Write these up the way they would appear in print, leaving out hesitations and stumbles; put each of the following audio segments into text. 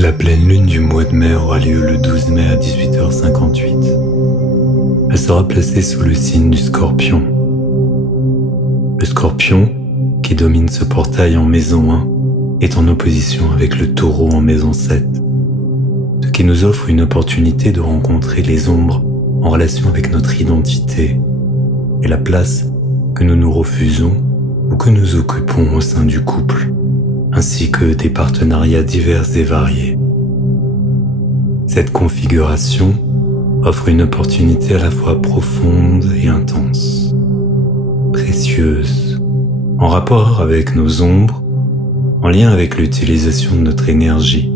La pleine lune du mois de mai aura lieu le 12 mai à 18h58. Elle sera placée sous le signe du Scorpion. Le Scorpion, qui domine ce portail en maison 1, est en opposition avec le Taureau en maison 7, ce qui nous offre une opportunité de rencontrer les ombres en relation avec notre identité et la place que nous nous refusons ou que nous occupons au sein du couple, ainsi que des partenariats divers et variés. Cette configuration offre une opportunité à la fois profonde et intense, précieuse, en rapport avec nos ombres, en lien avec l'utilisation de notre énergie,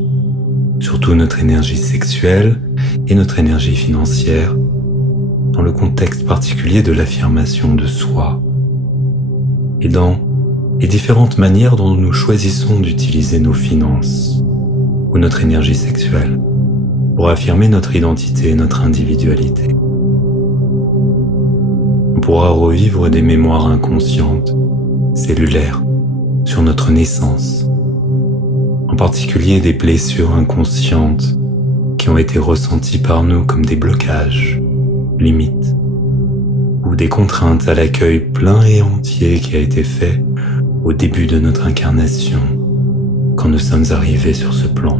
surtout notre énergie sexuelle et notre énergie financière, dans le contexte particulier de l'affirmation de soi, et dans les différentes manières dont nous choisissons d'utiliser nos finances ou notre énergie sexuelle pour affirmer notre identité et notre individualité. On pourra revivre des mémoires inconscientes, cellulaires, sur notre naissance, en particulier des blessures inconscientes qui ont été ressenties par nous comme des blocages, limites, ou des contraintes à l'accueil plein et entier qui a été fait au début de notre incarnation, quand nous sommes arrivés sur ce plan,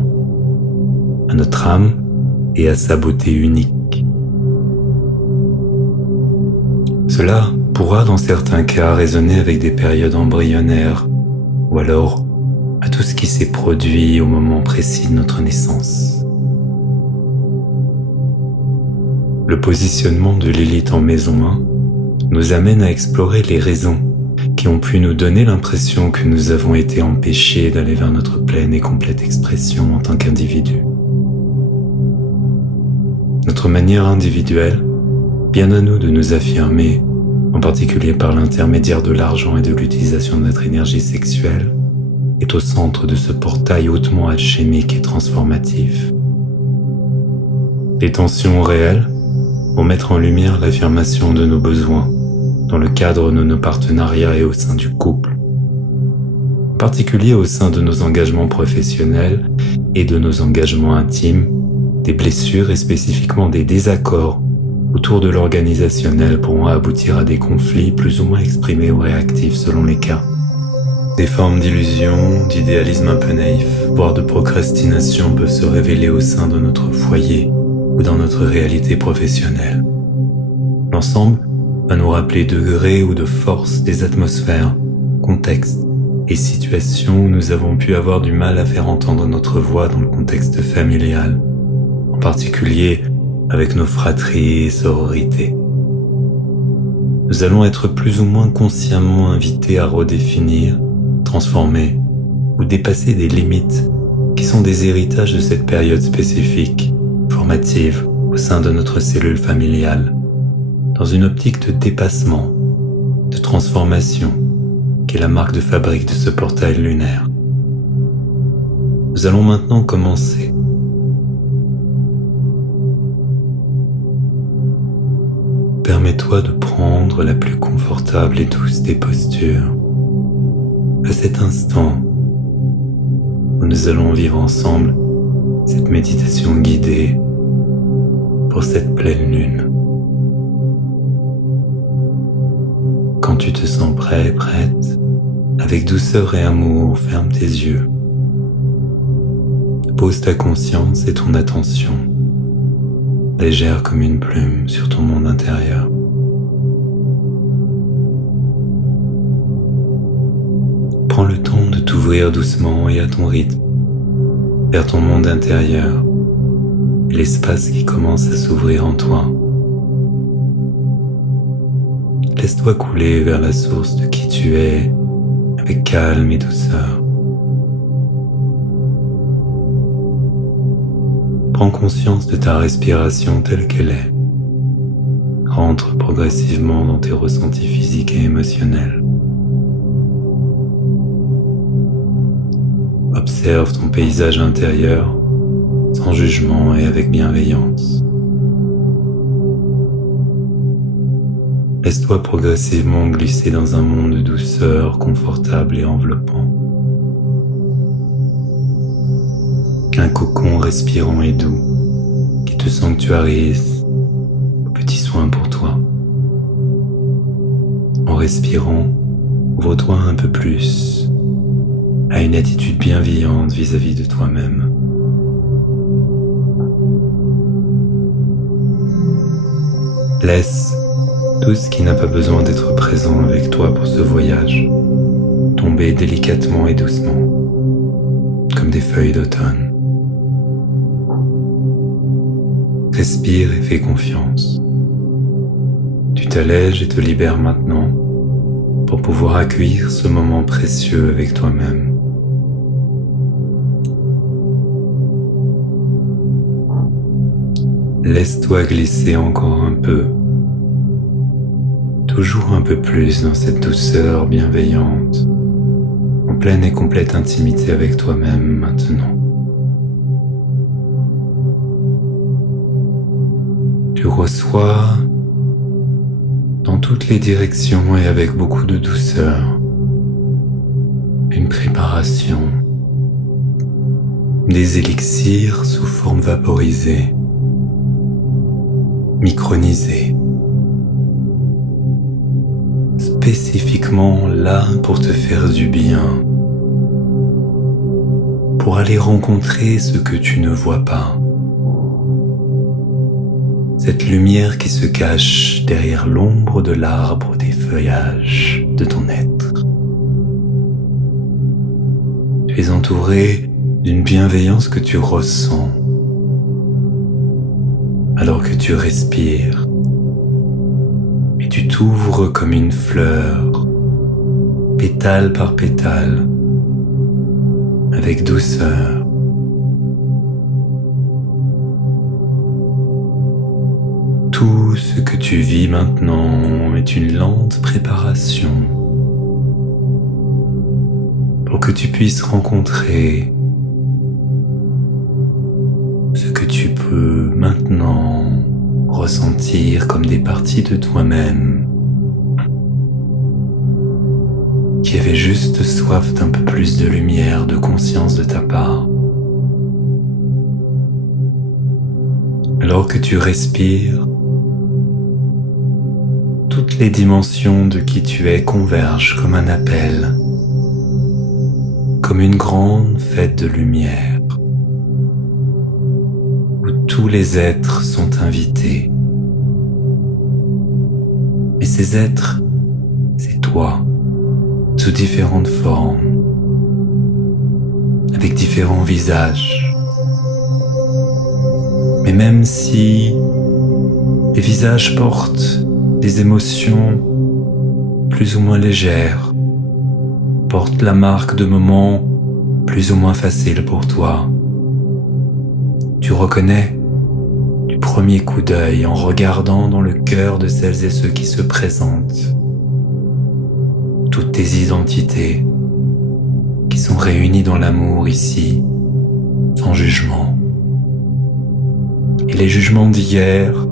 à notre âme et à sa beauté unique. Cela pourra dans certains cas résonner avec des périodes embryonnaires, ou alors à tout ce qui s'est produit au moment précis de notre naissance. Le positionnement de Lilith en maison 1 nous amène à explorer les raisons qui ont pu nous donner l'impression que nous avons été empêchés d'aller vers notre pleine et complète expression en tant qu'individu. Notre manière individuelle, bien à nous de nous affirmer, en particulier par l'intermédiaire de l'argent et de l'utilisation de notre énergie sexuelle, est au centre de ce portail hautement alchimique et transformatif. Les tensions réelles vont mettre en lumière l'affirmation de nos besoins dans le cadre de nos partenariats et au sein du couple, en particulier au sein de nos engagements professionnels et de nos engagements intimes, des blessures et spécifiquement des désaccords autour de l'organisationnel pourront aboutir à des conflits plus ou moins exprimés ou réactifs selon les cas. Des formes d'illusion, d'idéalisme un peu naïf, voire de procrastination peuvent se révéler au sein de notre foyer ou dans notre réalité professionnelle. L'ensemble va nous rappeler degrés ou de force des atmosphères, contextes et situations où nous avons pu avoir du mal à faire entendre notre voix dans le contexte familial, en particulier avec nos fratries et sororités. Nous allons être plus ou moins consciemment invités à redéfinir, transformer ou dépasser des limites qui sont des héritages de cette période spécifique, formative au sein de notre cellule familiale, dans une optique de dépassement, de transformation, qui est la marque de fabrique de ce portail lunaire. Nous allons maintenant commencer. Permets-toi de prendre la plus confortable et douce des postures à cet instant où nous allons vivre ensemble cette méditation guidée pour cette pleine lune. Quand tu te sens prêt, prête, avec douceur et amour, ferme tes yeux. Pose ta conscience et ton attention, légère comme une plume, sur ton monde intérieur. Prends le temps de t'ouvrir doucement et à ton rythme vers ton monde intérieur et l'espace qui commence à s'ouvrir en toi. Laisse-toi couler vers la source de qui tu es avec calme et douceur. Prends conscience de ta respiration telle qu'elle est. Rentre progressivement dans tes ressentis physiques et émotionnels. Observe ton paysage intérieur sans jugement et avec bienveillance. Laisse-toi progressivement glisser dans un monde de douceur confortable et enveloppant. Un cocon respirant et doux qui te sanctuarise aux petits soins pour toi. En respirant, ouvre-toi un peu plus à une attitude bienveillante vis-à-vis de toi-même. Laisse tout ce qui n'a pas besoin d'être présent avec toi pour ce voyage tomber délicatement et doucement, comme des feuilles d'automne. Respire et fais confiance. Tu t'allèges et te libères maintenant pour pouvoir accueillir ce moment précieux avec toi-même. Laisse-toi glisser encore un peu, toujours un peu plus dans cette douceur bienveillante, en pleine et complète intimité avec toi-même maintenant. Tu reçois dans toutes les directions et avec beaucoup de douceur une préparation, des élixirs sous forme vaporisée, micronisés, spécifiquement là pour te faire du bien, pour aller rencontrer ce que tu ne vois pas. Cette lumière qui se cache derrière l'ombre de l'arbre des feuillages de ton être. Tu es entouré d'une bienveillance que tu ressens alors que tu respires et tu t'ouvres comme une fleur, pétale par pétale, avec douceur. Tout ce que tu vis maintenant est une lente préparation pour que tu puisses rencontrer ce que tu peux maintenant ressentir comme des parties de toi-même qui avaient juste soif d'un peu plus de lumière, de conscience de ta part. Alors que tu respires, toutes les dimensions de qui tu es convergent comme un appel, comme une grande fête de lumière, où tous les êtres sont invités. Et ces êtres, c'est toi, sous différentes formes, avec différents visages. Mais même si les visages portent des émotions plus ou moins légères, portent la marque de moments plus ou moins faciles pour toi, tu reconnais du premier coup d'œil en regardant dans le cœur de celles et ceux qui se présentent toutes tes identités qui sont réunies dans l'amour ici, sans jugement. Et les jugements d'hier,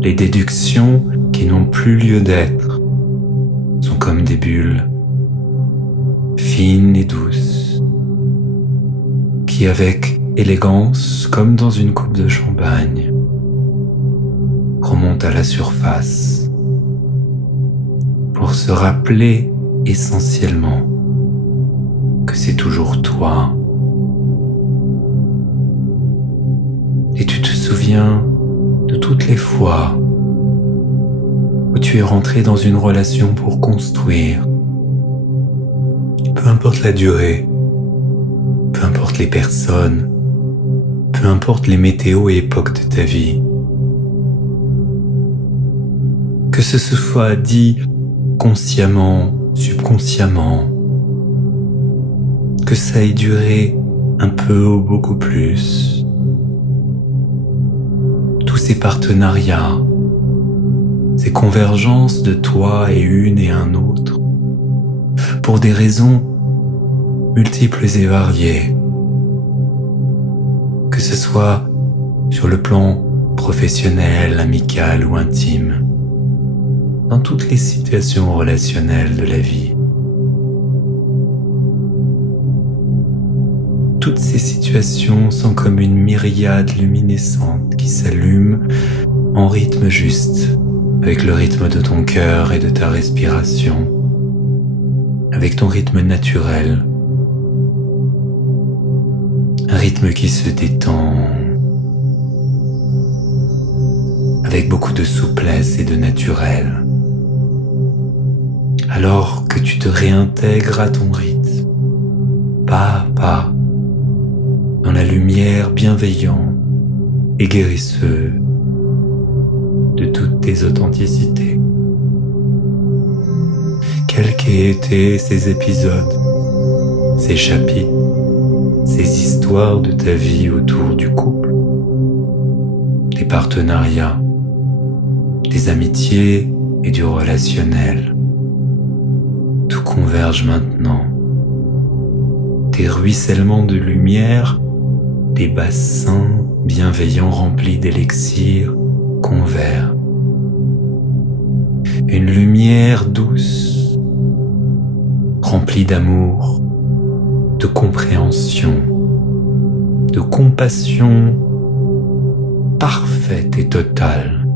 les déductions qui n'ont plus lieu d'être, sont comme des bulles, fines et douces, qui avec élégance, comme dans une coupe de champagne, remontent à la surface pour se rappeler essentiellement que c'est toujours toi. Et tu te souviens de toutes les fois où tu es rentré dans une relation pour construire. Peu importe la durée, peu importe les personnes, peu importe les météos et époques de ta vie. Que ce se soit dit consciemment, subconsciemment, que ça ait duré un peu ou beaucoup plus. Tous ces partenariats, ces convergences de toi et une et un autre, pour des raisons multiples et variées, que ce soit sur le plan professionnel, amical ou intime, dans toutes les situations relationnelles de la vie. toutes ces situations sont comme une myriade luminescente qui s'allume en rythme juste, avec le rythme de ton cœur et de ta respiration, avec ton rythme naturel, un rythme qui se détend, avec beaucoup de souplesse et de naturel, alors que tu te réintègres à ton rythme, pas à pas, dans la lumière bienveillante et guérisseuse de toutes tes authenticités. Quels qu'aient été ces épisodes, ces chapitres, ces histoires de ta vie autour du couple, des partenariats, des amitiés et du relationnel, tout converge maintenant. Des ruissellements de lumière, des bassins bienveillants remplis d'élixir convergent. Une lumière douce, remplie d'amour, de compréhension, de compassion parfaite et totale,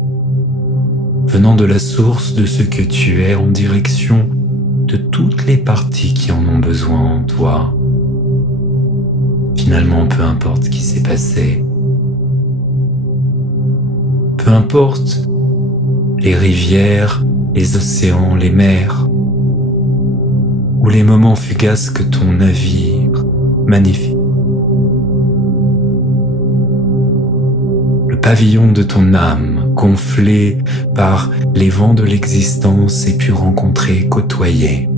venant de la source de ce que tu es en direction de toutes les parties qui en ont besoin en toi. Finalement, peu importe ce qui s'est passé, peu importe les rivières, les océans, les mers, ou les moments fugaces que ton navire magnifique, le pavillon de ton âme, gonflé par les vents de l'existence, ait pu rencontrer, côtoyer.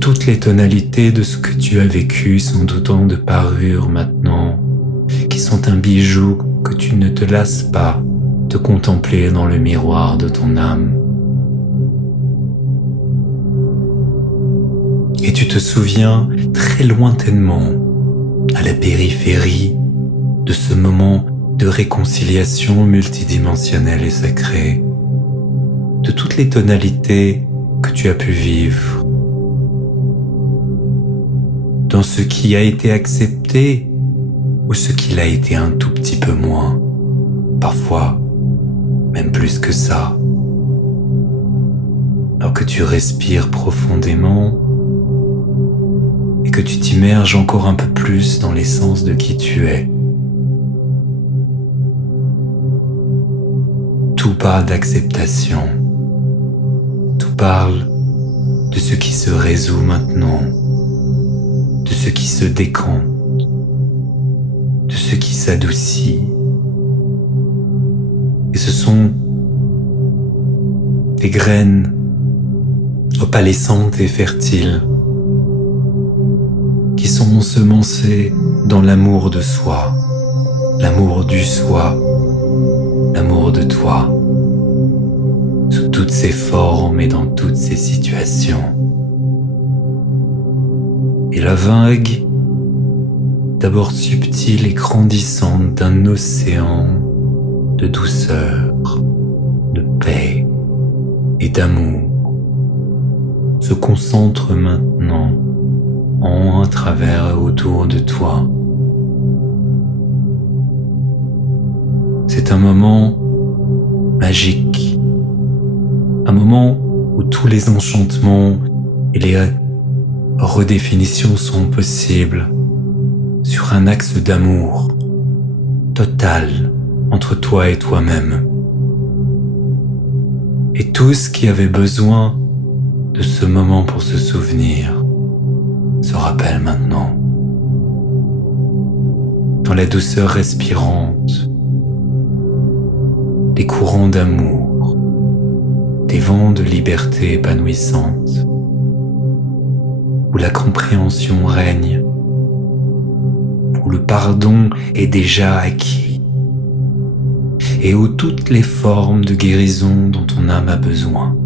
Toutes les tonalités de ce que tu as vécu sont autant de parures maintenant, qui sont un bijou que tu ne te lasses pas de contempler dans le miroir de ton âme. Et tu te souviens très lointainement, à la périphérie de ce moment de réconciliation multidimensionnelle et sacrée, de toutes les tonalités que tu as pu vivre, dans ce qui a été accepté ou ce qui l'a été un tout petit peu moins, parfois même plus que ça. Alors que tu respires profondément et que tu t'immerges encore un peu plus dans l'essence de qui tu es. Tout parle d'acceptation, tout parle de ce qui se résout maintenant, de ce qui se décante, de ce qui s'adoucit. Et ce sont des graines opalescentes et fertiles qui sont ensemencées dans l'amour de soi, l'amour du soi, l'amour de toi, sous toutes ses formes et dans toutes ses situations. Et la vague, d'abord subtile et grandissante d'un océan de douceur, de paix et d'amour, se concentre maintenant en, à travers et autour de toi. C'est un moment magique, un moment où tous les enchantements et les redéfinitions sont possibles sur un axe d'amour total entre toi et toi-même. Et tous qui avaient besoin de ce moment pour se souvenir se rappellent maintenant, dans la douceur respirante des courants d'amour, des vents de liberté épanouissante, où la compréhension règne, où le pardon est déjà acquis, et où toutes les formes de guérison dont ton âme a besoin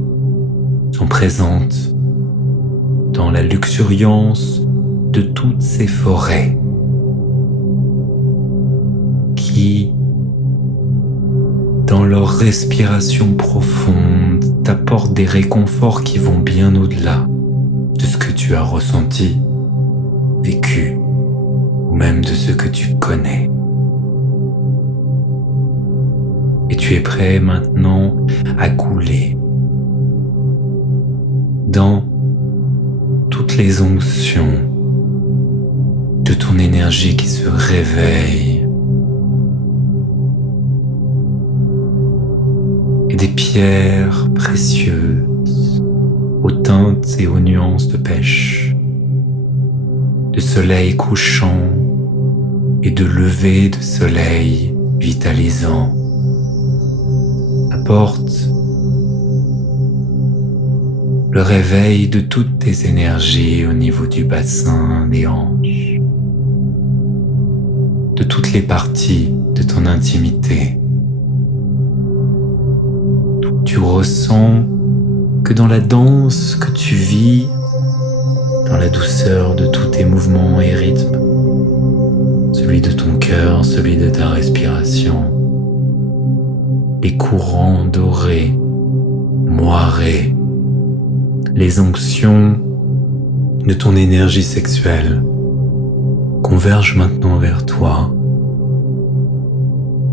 sont présentes dans la luxuriance de toutes ces forêts qui, dans leur respiration profonde, t'apportent des réconforts qui vont bien au-delà de ce que tu as ressenti, vécu, ou même de ce que tu connais. Et tu es prêt maintenant à couler dans toutes les onctions de ton énergie qui se réveille et des pierres précieuses aux teintes et aux nuances de pêche, de soleil couchant et de lever de soleil vitalisant apporte le réveil de toutes tes énergies au niveau du bassin, des hanches, de toutes les parties de ton intimité. Tu ressens que dans la danse que tu vis, dans la douceur de tous tes mouvements et rythmes, celui de ton cœur, celui de ta respiration, les courants dorés, moirés, les onctions de ton énergie sexuelle convergent maintenant vers toi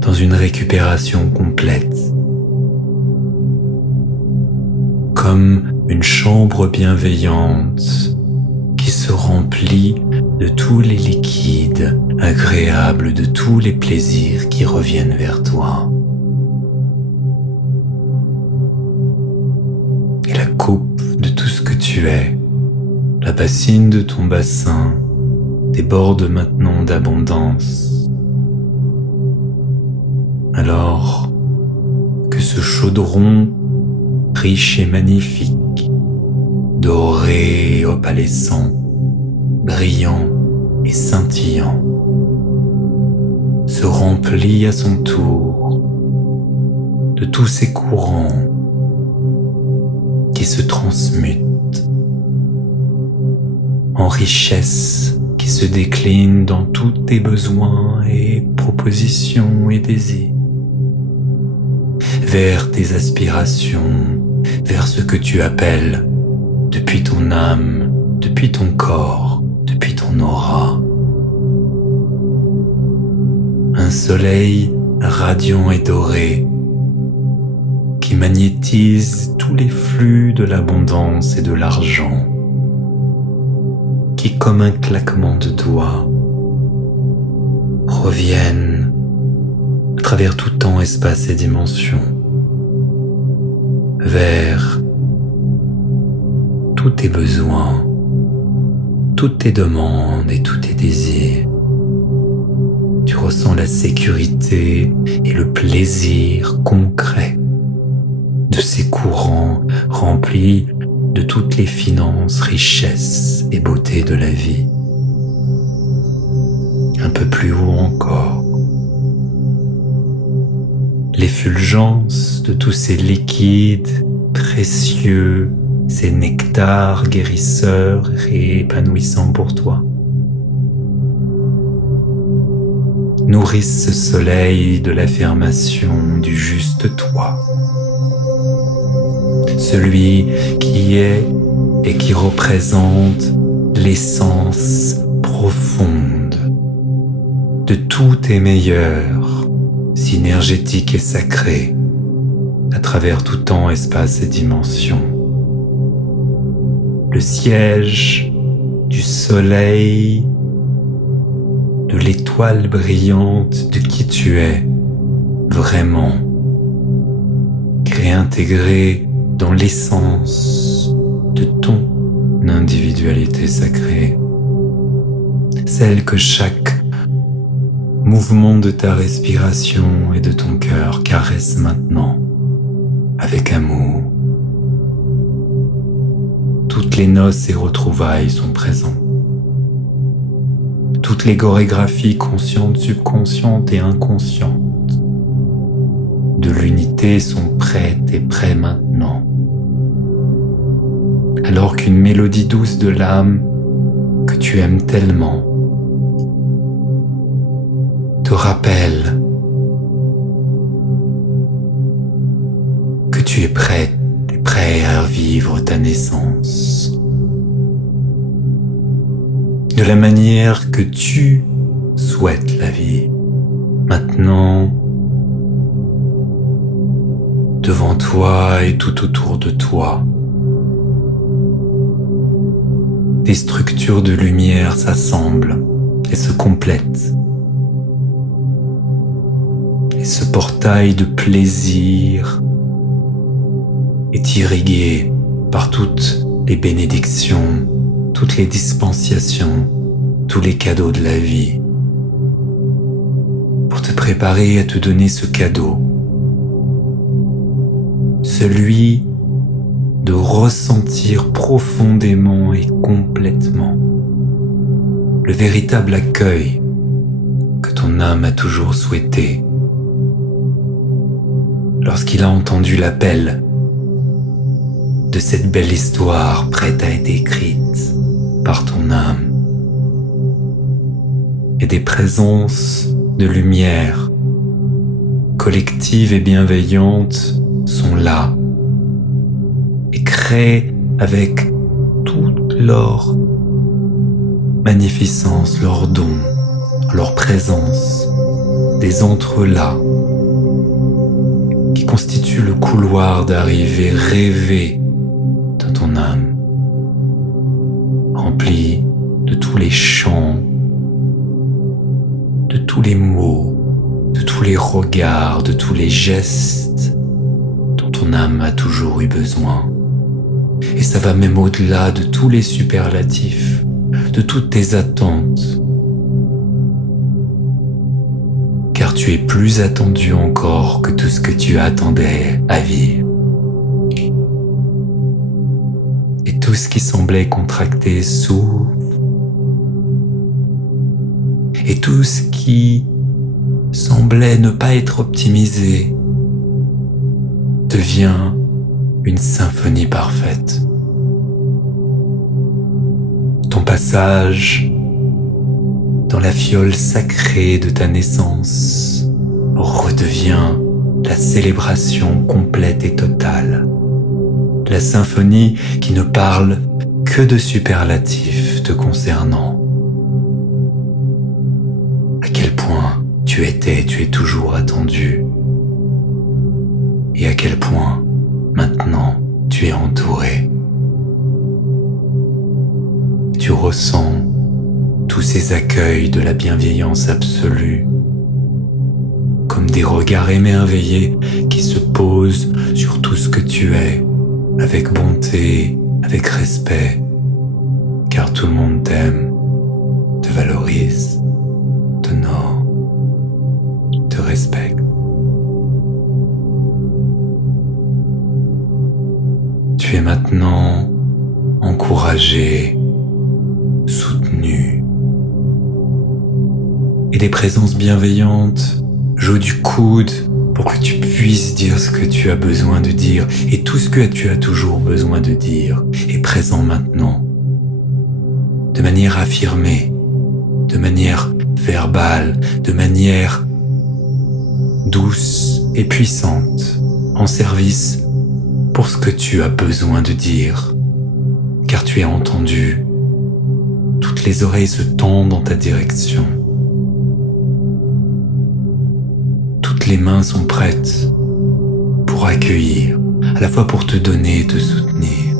dans une récupération complète, comme une chambre bienveillante qui se remplit de tous les liquides agréables, de tous les plaisirs qui reviennent vers toi. Et la coupe de tout ce que tu es, la bassine de ton bassin, déborde maintenant d'abondance. Alors que ce chaudron riche et magnifique, doré et opalescent, brillant et scintillant, se remplit à son tour de tous ces courants qui se transmutent en richesse qui se décline dans tous tes besoins et propositions et désirs, vers tes aspirations, vers ce que tu appelles depuis ton âme, depuis ton corps, depuis ton aura. Un soleil radiant et doré qui magnétise tous les flux de l'abondance et de l'argent, qui comme un claquement de doigts reviennent à travers tout temps, espace et dimension vers tous tes besoins, toutes tes demandes et tous tes désirs. Tu ressens la sécurité et le plaisir concret de ces courants remplis de toutes les finances, richesses et beautés de la vie. Un peu plus haut encore, l'effulgence de tous ces liquides précieux, ces nectars guérisseurs et épanouissants pour toi, nourrissent ce soleil de l'affirmation du juste toi, celui qui est et qui représente l'essence profonde de tout est meilleur, synergétique et sacré, à travers tout temps, espace et dimension. Le siège du soleil, de l'étoile brillante de qui tu es, vraiment, réintégré dans l'essence de ton individualité sacrée, celle que chaque mouvement de ta respiration et de ton cœur caresse maintenant avec amour. Toutes les noces et retrouvailles sont présentes. Toutes les chorégraphies conscientes, subconscientes et inconscientes de l'unité sont prêtes et prêts maintenant. Alors qu'une mélodie douce de l'âme que tu aimes tellement te rappelle que tu es prête et prêt à vivre ta naissance de la manière que tu souhaites la vie. Maintenant, devant toi et tout autour de toi, des structures de lumière s'assemblent et se complètent. Et ce portail de plaisir est irrigué par toutes les bénédictions, toutes les dispensations, tous les cadeaux de la vie, pour te préparer à te donner ce cadeau, celui de ressentir profondément et complètement le véritable accueil que ton âme a toujours souhaité lorsqu'il a entendu l'appel de cette belle histoire prête à être écrite par ton âme, et des présences de lumière collectives et bienveillantes sont là et créent avec toute leur magnificence, leur don, leur présence, des entrelacs qui constituent le couloir d'arrivée rêvé de ton âme, rempli de tous les chants, de tous les mots, de tous les regards, de tous les gestes dont ton âme a toujours eu besoin. Et ça va même au-delà de tous les superlatifs, de toutes tes attentes. Car tu es plus attendu encore que tout ce que tu attendais à vivre. Et tout ce qui semblait contracté s'ouvre. Et tout ce qui semblait ne pas être optimisé devient une symphonie parfaite. Ton passage dans la fiole sacrée de ta naissance redevient la célébration complète et totale. La symphonie qui ne parle que de superlatifs te concernant. À quel point tu es toujours attendu. Et à quel point maintenant tu es entouré. Tu ressens tous ces accueils de la bienveillance absolue, comme des regards émerveillés qui se posent sur tout ce que tu es, avec bonté, avec respect, car tout le monde t'aime, te valorise, t'honore, te respecte. Tu es maintenant encouragé, soutenu, et des présences bienveillantes jouent du coude pour que tu puisses dire ce que tu as besoin de dire, et tout ce que tu as toujours besoin de dire est présent maintenant, de manière affirmée, de manière verbale, de manière douce et puissante, en service pour ce que tu as besoin de dire, car tu es entendu. Toutes les oreilles se tendent dans ta direction. Toutes les mains sont prêtes pour accueillir, à la fois pour te donner et te soutenir.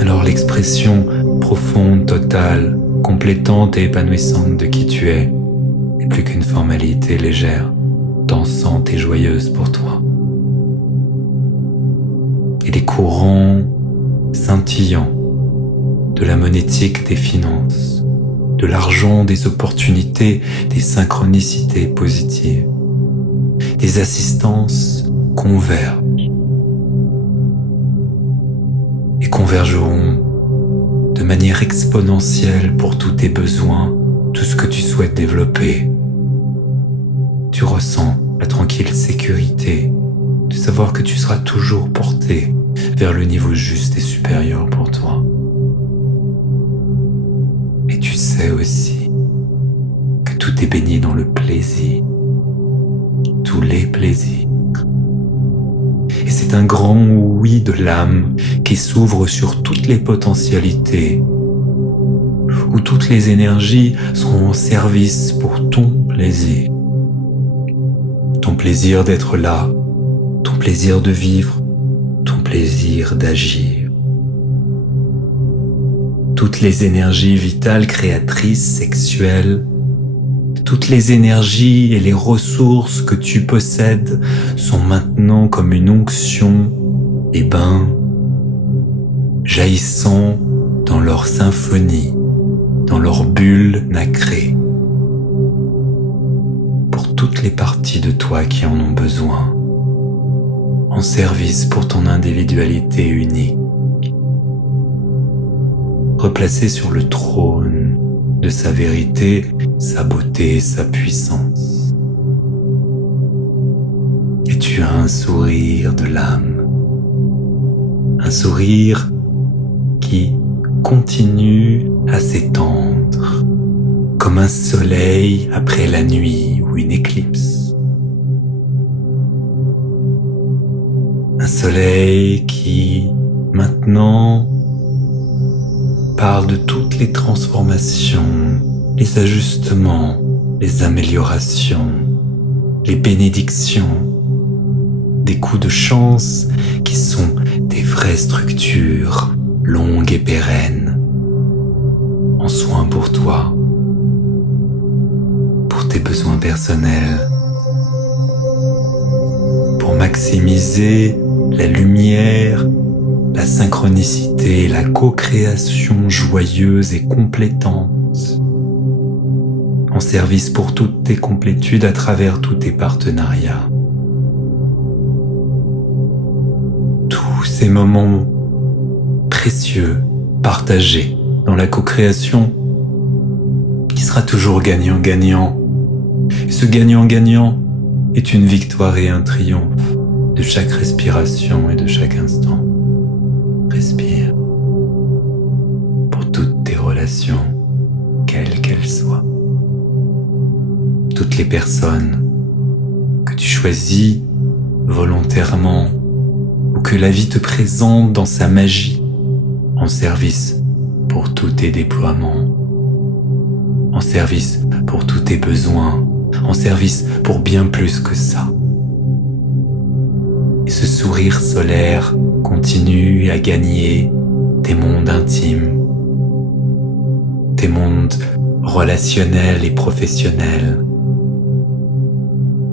Alors l'expression profonde, totale, complétante et épanouissante de qui tu es n'est plus qu'une formalité légère, dansante et joyeuse pour toi. Et les courants scintillants de la monétique des finances, de l'argent, des opportunités, des synchronicités positives, des assistances convergent et convergeront de manière exponentielle pour tous tes besoins, tout ce que tu souhaites développer. Tu ressens la tranquille sécurité de savoir que tu seras toujours porté vers le niveau juste et supérieur pour toi. Et tu sais aussi que tout est baigné dans le plaisir, tous les plaisirs. Et c'est c'est un grand oui de l'âme qui s'ouvre sur toutes les potentialités, où toutes les énergies seront en service pour ton plaisir. Ton plaisir d'être là, ton plaisir de vivre, ton plaisir d'agir. Toutes les énergies vitales, créatrices, sexuelles, toutes les énergies et les ressources que tu possèdes sont maintenant comme une onction et bains, jaillissant dans leur symphonie, dans leur bulle nacrée, pour toutes les parties de toi qui en ont besoin, en service pour ton individualité unique, replacée sur le trône de sa vérité, sa beauté, sa puissance. Et tu as un sourire de l'âme, un sourire qui continue à s'étendre comme un soleil après la nuit ou une éclipse. Un soleil qui, maintenant, parle de toutes les transformations, les ajustements, les améliorations, les bénédictions, des coups de chance qui sont des vraies structures longues et pérennes, en soins pour toi, pour tes besoins personnels, pour maximiser la lumière, la synchronicité, la co-création joyeuse et complétante, en service pour toutes tes complétudes à travers tous tes partenariats. Tous ces moments précieux, partagés dans la co-création, qui sera toujours gagnant-gagnant. Et ce gagnant-gagnant est une victoire et un triomphe de chaque respiration et de chaque instant. Respire pour toutes tes relations, quelles qu'elles soient. Toutes les personnes que tu choisis volontairement ou que la vie te présente dans sa magie, en service pour tous tes déploiements, en service pour tous tes besoins, en service pour bien plus que ça. Et ce sourire solaire continue à gagner tes mondes intimes, tes mondes relationnels et professionnels,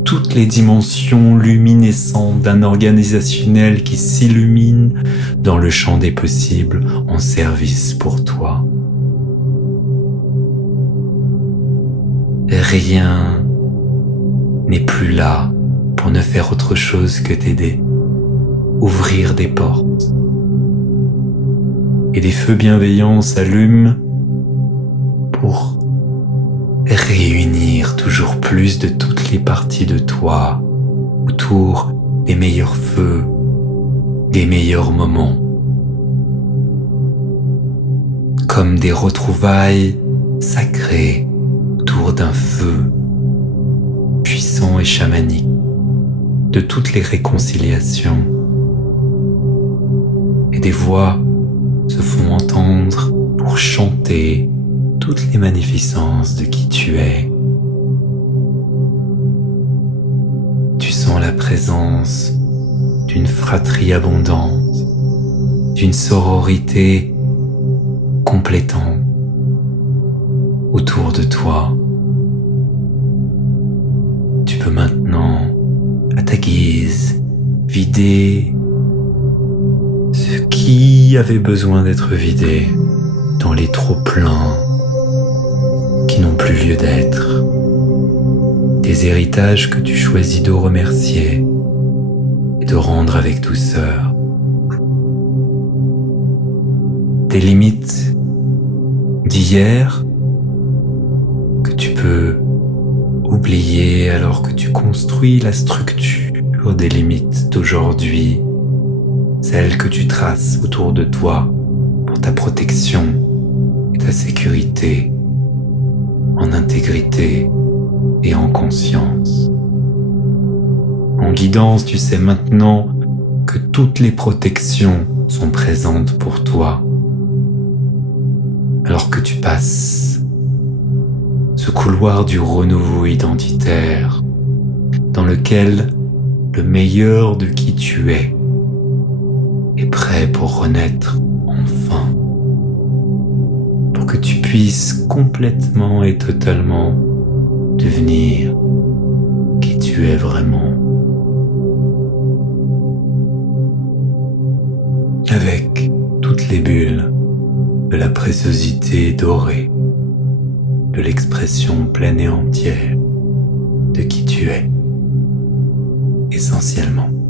toutes les dimensions luminescentes d'un organisationnel qui s'illumine dans le champ des possibles en service pour toi. Rien n'est plus là pour ne faire autre chose que t'aider, ouvrir des portes. Et des feux bienveillants s'allument pour réunir toujours plus de toutes les parties de toi autour des meilleurs feux, des meilleurs moments. Comme des retrouvailles sacrées autour d'un feu puissant et chamanique de toutes les réconciliations. Et des voix se font entendre pour chanter toutes les magnificences de qui tu es. Tu sens la présence d'une fratrie abondante, d'une sororité complétante autour de toi. Tu peux maintenant, à ta guise, vider ce qui avait besoin d'être vidé dans les trop-pleins qui n'ont plus lieu d'être, des héritages que tu choisis de remercier et de rendre avec douceur, des limites d'hier que tu peux oublier alors que tu construis la structure des limites d'aujourd'hui, celles que tu traces autour de toi pour ta protection et ta sécurité, en intégrité et en conscience. En guidance, tu sais maintenant que toutes les protections sont présentes pour toi, alors que tu passes ce couloir du renouveau identitaire dans lequel le meilleur de qui tu es prêt pour renaître enfin, pour que tu puisses complètement et totalement devenir qui tu es vraiment, avec toutes les bulles de la préciosité dorée, de l'expression pleine et entière de qui tu es, essentiellement.